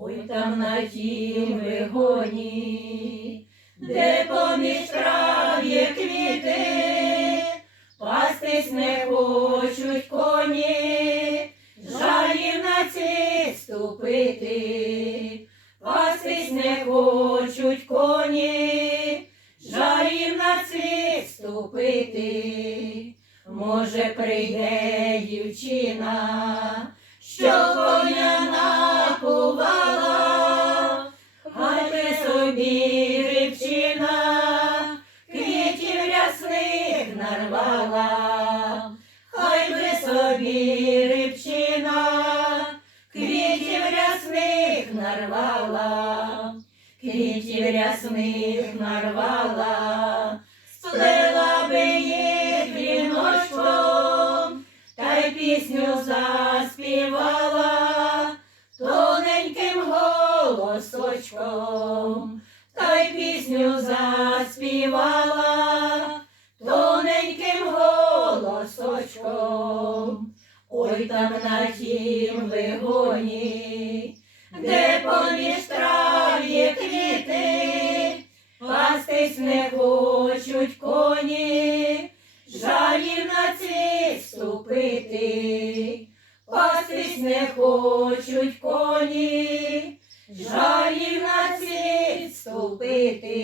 Ой там на тім вигоні, де поміж трав є квіти, пастись не хочуть коні, жаль їм на ці ступити, пастись не хочуть коні, жаль їм на ці ступити. Може, прийде дівчина, що собі квітів рясних нарвала, хай би собі рибчина, квітів рясних нарвала, квітів рясних нарвала, сплела би їх віночком, та й пісню заспівала тоненьким голосочком, пісню заспівала тоненьким голосочком. Ой там на тім вигоні, де поміж трав є квіти, пастись не хочуть коні, жаль їм на ці ступити, пастись не хочуть झोपेते